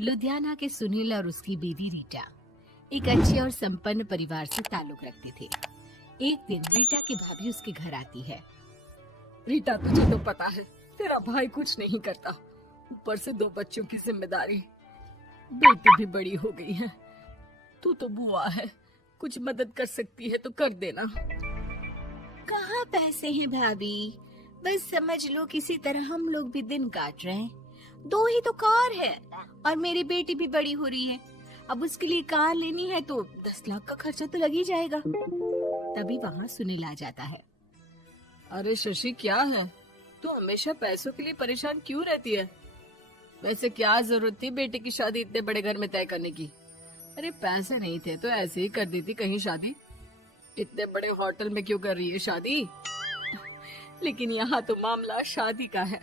लुधियाना के सुनील और उसकी बीवी रीटा एक अच्छे और संपन्न परिवार से ताल्लुक रखते थे। एक दिन रीटा की भाभी उसके घर आती है। रीटा, तुझे तो पता है तेरा भाई कुछ नहीं करता, ऊपर से 2 बच्चों की जिम्मेदारी, बेटी भी बड़ी हो गई है। तू तो बुआ है, कुछ मदद कर सकती है तो कर देना। कहाँ पैसे हैं भाभी, बस समझ लो किसी तरह हम लोग भी दिन काट रहे हैं। 2 ही तो कार है और मेरी बेटी भी बड़ी हो रही है। अब उसके लिए कार लेनी है तो 10 लाख का खर्चा तो लग ही जाएगा। तभी वहाँ सुनील आ जाता है। अरे शशि, क्या है, तू हमेशा पैसों के लिए परेशान क्यों रहती है? वैसे क्या जरूरत थी बेटी की शादी इतने बड़े घर में तय करने की? अरे पैसे नहीं थे तो ऐसे ही कर देती कहीं शादी। इतने बड़े होटल में क्यों कर रही है शादी? लेकिन यहाँ तो मामला शादी का है,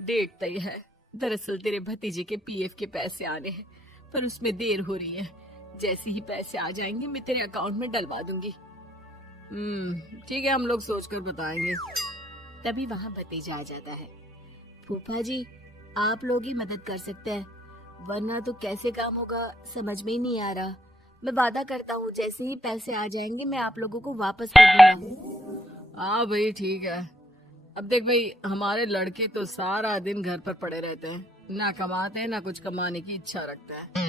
डेट तय है। दरअसल तेरे भतीजे के पीएफ के पैसे आने हैं, पर उसमें देर हो रही है। जैसे ही पैसे आ जाएंगे मैं तेरे अकाउंट में डलवा दूंगी। ठीक है, हम लोग सोचकर बताएंगे। तभी वहाँ भतीजा आ जाता है। फूफा जी, आप लोग ही मदद कर सकते हैं, वरना तो कैसे काम होगा समझ में ही नहीं आ रहा। मैं वादा करता हूँ जैसे ही पैसे आ जाएंगे मैं आप लोगों को वापस कर दूंगा। हाँ भाई, ठीक है। अब देख भाई, हमारे लड़के तो सारा दिन घर पर पड़े रहते हैं, ना कमाते हैं ना कुछ कमाने की इच्छा रखते हैं।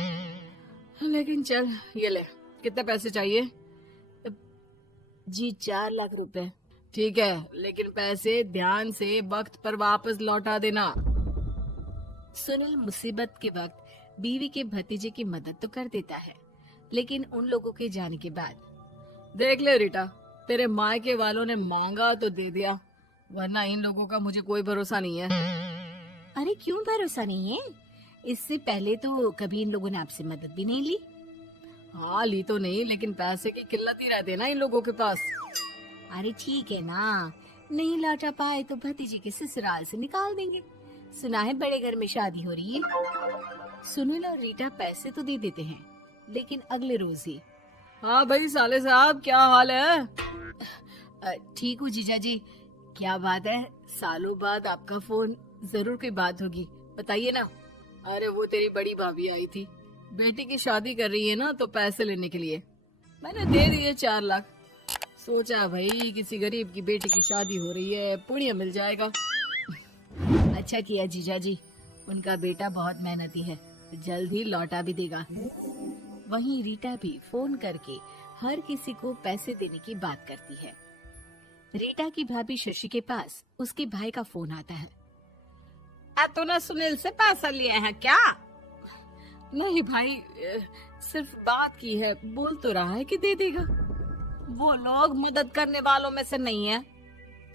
लेकिन चल ये ले, कितने पैसे चाहिए? जी 4 लाख रुपए। ठीक है, लेकिन पैसे ध्यान से वक्त पर वापस लौटा देना। सुनील मुसीबत के वक्त बीवी के भतीजे की मदद तो कर देता है, लेकिन उन लोगों के जाने के बाद देख ले रीटा, तेरे मायके वालों ने मांगा तो दे दिया, वरना इन लोगों का मुझे कोई भरोसा नहीं है। अरे क्यों भरोसा नहीं है? इससे पहले तो कभी इन लोगों ने आपसे मदद भी नहीं ली। हाँ, ली तो नहीं, लेकिन पैसे की किल्लत ही रहती है ना इन लोगों के पास। अरे ठीक है ना, नहीं लौटा पाए तो भतीजे के ससुराल से निकाल देंगे। सुना है बड़े घर में शादी हो रही है। सुनील और रीटा पैसे तो दे देते हैं, लेकिन अगले रोज ही। हाँ भाई साले साहब, क्या हाल है? ठीक हूँ जीजा जी। क्या बात है, सालों बाद आपका फोन, जरूर कोई बात होगी, बताइए ना। अरे वो तेरी बड़ी भाभी आई थी, बेटी की शादी कर रही है ना, तो पैसे लेने के लिए मैंने दे दिए 4 लाख। सोचा भाई किसी गरीब की बेटी की शादी हो रही है, पुण्य मिल जाएगा। अच्छा किया जीजा जी, उनका बेटा बहुत मेहनती है, जल्द ही लौटा भी देगा। वहीं रीटा भी फोन करके हर किसी को पैसे देने की बात करती है। रीटा की भाभी शशि के पास उसके भाई का फोन आता है। तूने सुनील से पैसा लिया है क्या? नहीं भाई, सिर्फ बात की है, बोल तो रहा है कि दे देगा। वो लोग मदद करने वालों में से नहीं है,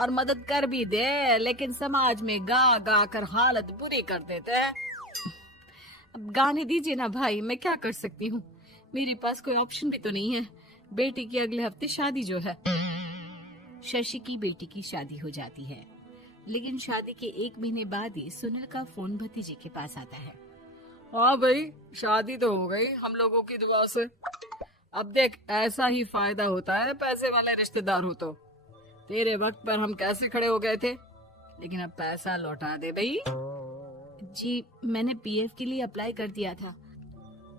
और मदद कर भी दे लेकिन समाज में गा गा कर हालत बुरी कर देते हैं। अब गाने दीजिए ना भाई, मैं क्या कर सकती हूँ, मेरे पास कोई ऑप्शन भी तो नहीं है। बेटी की अगले हफ्ते शादी जो है। शशि की बेटी की शादी हो जाती है, लेकिन शादी के 1 महीने बाद ही सुनील का फोन भतीजे के पास आता है। हाँ भाई, शादी तो हो गई हम लोगों की दुआ से। अब देख, ऐसा ही फायदा होता है पैसे वाले रिश्तेदार हो तो। तेरे वक्त पर हम कैसे खड़े हो गए थे, लेकिन अब पैसा लौटा दे भाई। जी मैंने पीएफ के लिए अप्लाई कर दिया था,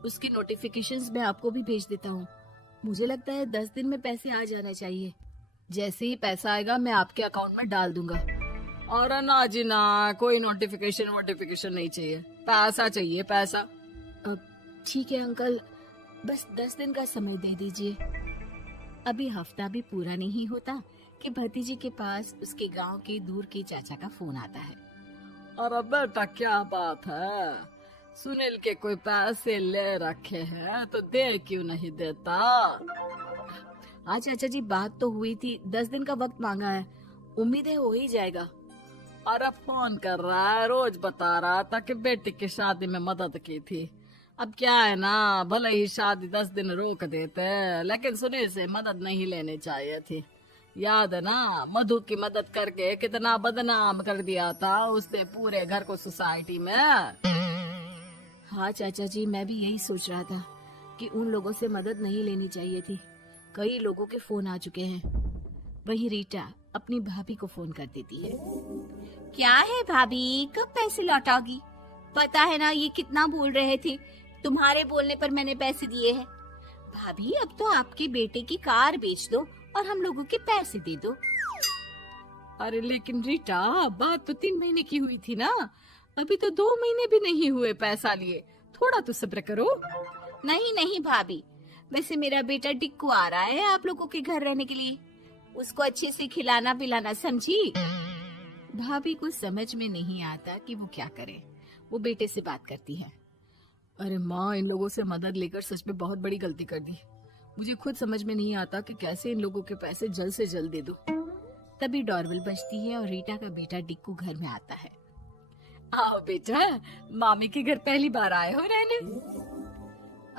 उसकी नोटिफिकेशंस मैं आपको भी भेज देता हूँ। मुझे लगता है 10 दिन में पैसे आ जाना चाहिए। जैसे ही पैसा आएगा मैं आपके अकाउंट में डाल दूंगा। और ना जी ना, कोई नोटिफिकेशन नहीं चाहिए, पैसा चाहिए, पैसा। ठीक है अंकल, बस 10 दिन का समय दे दीजिए। अभी हफ्ता भी पूरा नहीं होता कि भतीजी के पास उसके गांव के दूर के चाचा का फोन आता है। अरे बेटा, क्या बात है, सुनील के कोई पैसे ले रखे हैं तो दे क्यों नहीं देता? हाँ चाचा जी, बात तो हुई थी, 10 दिन का वक्त मांगा है, उम्मीद है हो ही जाएगा। अरे फोन कर रहा है, रोज बता रहा था कि बेटी की शादी में मदद की थी। अब क्या है ना, भले ही शादी 10 दिन रोक देते, लेकिन सुनील से मदद नहीं लेनी चाहिए थी। याद है ना, मधु की मदद करके कितना बदनाम कर दिया था उसने पूरे घर को सोसाइटी में। हाँ चाचा जी, मैं भी यही सोच रहा था कि उन लोगों से मदद नहीं लेनी चाहिए थी। कई लोगों के फोन आ चुके हैं। वहीं रीटा अपनी भाभी को फोन कर देती है। क्या है भाभी, कब पैसे लौटाओगी? पता है ना ये कितना बोल रहे थे, तुम्हारे बोलने पर मैंने पैसे दिए हैं। भाभी अब तो आपके बेटे की कार बेच दो और हम लोगों के पैसे दे दो। अरे लेकिन रीटा, बात तो 3 महीने की हुई थी ना, अभी तो 2 महीने भी नहीं हुए पैसा लिए, थोड़ा तो सब्र करो। नहीं नहीं भाभी, वैसे मेरा बेटा टिक्कू आ रहा है आप लोगों के घर रहने के लिए, उसको अच्छे से खिलाना पिलाना, समझी? भाभी को समझ में नहीं आता कि वो क्या करे। वो बेटे से बात करती है। अरे माँ, इन लोगों से मदद लेकर सच में बहुत बड़ी गलती कर दी। मुझे खुद समझ में नहीं आता कि कैसे इन लोगों के पैसे जल्द से जल्द दे दूं। तभी डोरबेल बजती है और रीटा का बेटा टिक्कू घर में आता है। आओ बेटा, मामी के घर पहली बार आए हो रहने?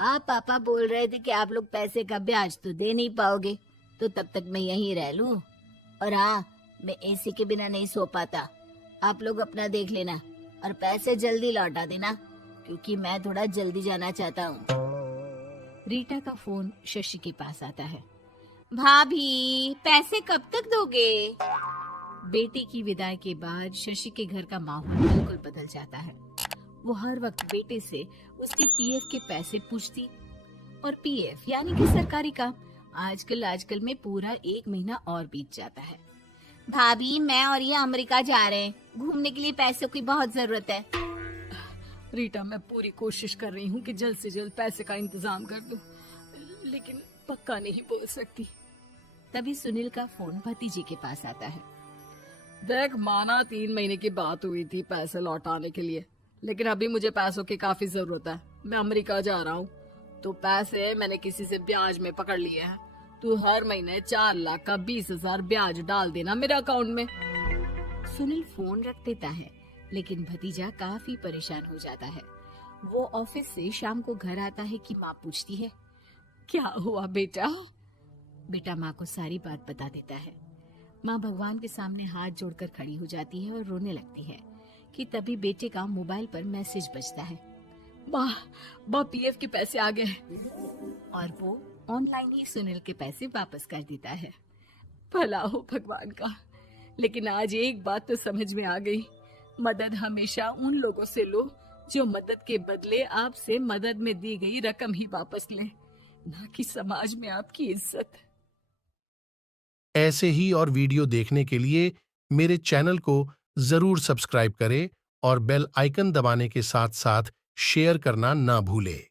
आप पापा बोल रहे थे कि आप लोग पैसे का ब्याज तो दे नहीं पाओगे, तो तब तक मैं यहीं रह लूं। और हाँ, मैं एसी के बिना नहीं सो पाता। आप लोग अपना देख लेना और पैसे जल्दी लौटा देना, क्योंकि मैं थोड़ा जल्दी जाना चाहता हूँ। रीटा का फोन शशि के पास आता है। भाभी, पैसे कब तक दोगे? बेटे की विदाई के बाद शशि के घर का माहौल बिल्कुल बदल जाता है। वो हर वक्त बेटे से उसके पीएफ के पैसे पूछती, और पीएफ यानी कि सरकारी काम आजकल में पूरा 1 महीना और बीत जाता है। भाभी, मैं और ये अमेरिका जा रहे हैं, घूमने के लिए पैसों की बहुत जरूरत है। रीटा, मैं पूरी कोशिश कर रही हूँ कि जल्द से जल्द पैसे का इंतजाम कर दूं, लेकिन पक्का नहीं बोल सकती। तभी सुनील का फोन भतीजे के पास आता है। देख माना 3 महीने की बात हुई थी पैसे लौटाने के लिए, लेकिन अभी मुझे पैसों की काफी जरूरत है। मैं अमेरिका जा रहा हूँ, तो पैसे मैंने किसी से ब्याज में पकड़ लिए हैं। तू हर महीने 4 लाख का 20,000 ब्याज डाल देना मेरे अकाउंट में। सुनील फोन रख देता है, लेकिन भतीजा काफी परेशान हो जाता है। वो ऑफिस से शाम को घर आता है कि माँ पूछती है, क्या हुआ बेटा? बेटा माँ को सारी बात बता देता है। माँ भगवान के सामने हाथ जोड़कर खड़ी हो जाती है और रोने लगती है कि तभी बेटे का मोबाइल पर मैसेज बजता है। माँ, पीएफ के पैसे आ गए। और वो ऑनलाइन ही सुनील के पैसे वापस कर देता है। भला हो भगवान का। लेकिन आज एक बात तो समझ में आ गई, मदद हमेशा उन लोगों से लो जो मदद के बदले आपसे मदद में दी गई रकम ही वापस लें, ना कि समाज में आपकी इज्जत। ऐसे ही और वीडियो देखने के लिए मेरे चैनल को जरूर सब्सक्राइब करें और बेल आइकन दबाने के साथ साथ शेयर करना ना भूलें।